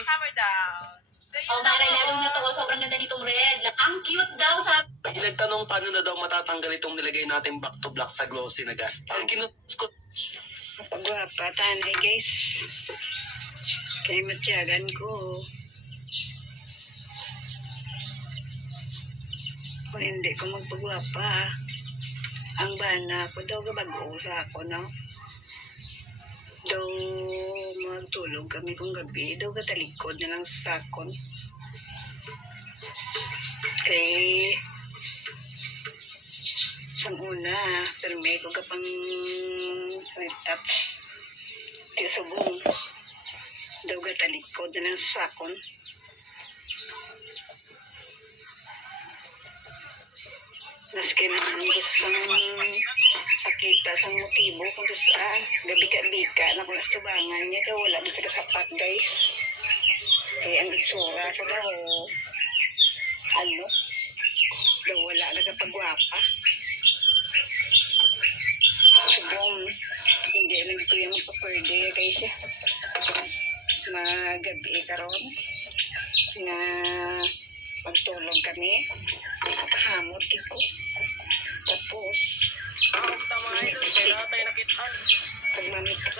Hammer down. So, yun Oh, lang Mara, po. lalo na to. Sobrang ganda nitong red. Ang cute daw sa... Nagtanong paano na daw matatanggal itong nilagay natin back to black sa glossy na gas tank. Kinuskot Pagwapa, tanay guys. Kaya matyagan ko. Kung hindi ko magpagwapa, ang bana ko daw gabago sa ako, no? Daw magtulog kami kung gabi, daw katalikod na lang sa sakon. Kay sang una, pero may ko kapang touch kisubong. Daw katalikod na lang sa sakon. Naski na ang gustong pakita sa motibo kung gusto gabi-bika na kung astubangan niya daw wala din sa kasapat guys. Eh ang itsura sa daw ano daw wala nagapagwapa. Subong hindi lang ko yung magpaperde guys eh. Magabi karon nga magtulog kami. Nakahamot ko. Tapos, pagmamit ka,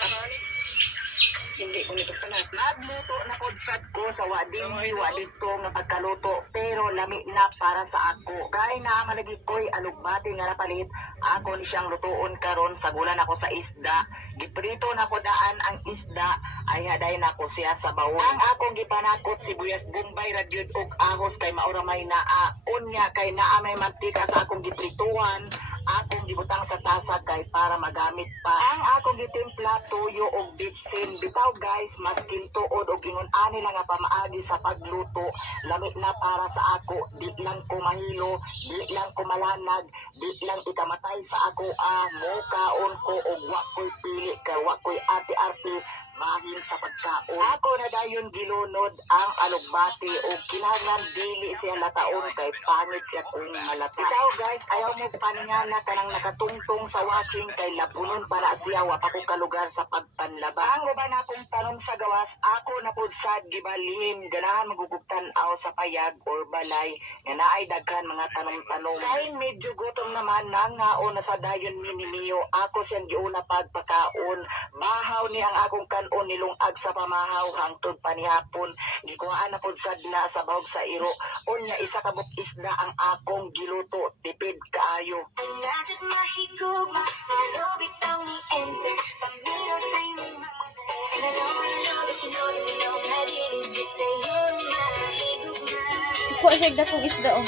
hindi ko nito panat. Nagluto na pod sad ko sa wading hiwa dito nga pagkaluto pero lami na para sa ako. Kay na malagi ko'y alugbati nga napalit, ako ni siyang lutuon karon sa gulan ako sa isda. Giprito na ko daan ang isda ay haday na ko siya sa bawon. Ang akong gipanakot sibuyas bombay radyod og ahos kay maura may naa. Unya kay naa may mantika sa akong giprituhan. Akong gibutang sa tasa kay para magamit pa. Ang akong gitimpla tuyo og bitsin. Bitaw guys, maskin tuod og ingon ani lang nga pamaagi sa pagluto. Lami na para sa ako. Di lang ko mahilo, di lang ko malanag, di lang ikamatay sa ako. Mukaon ko og wa ko'y pili kay wa ko'y arte-arte bahin sa pagkaon. Ako na dayon gilunod ang alugbati o kinahanglan dili siya lataon kay pangit siya kung malata. Ikaw guys, ayaw mo paningana ka nang nakatungtong sa washing kay lapunon para siya wa pa ko kalugar sa pagpanlaba. Ang uban akong tanom sa gawas, ako na pud sad gibalhin ganahan magugugtan-aw sa payag or balay nga naay daghan mga tanom-tanom. Kay medyo gutom naman nangaon na sa dayon minimiyo, ako siyang giuna pagpakaon. Bahaw ni ang akong kanon nilungag sa pamahaw hangtod panihapon. Gikuhaan na pod sad na sa bahog sa iro. Unya isa ka buk isda ang akong giluto. Tipid kaayo. Kuha siya kong isda, oh.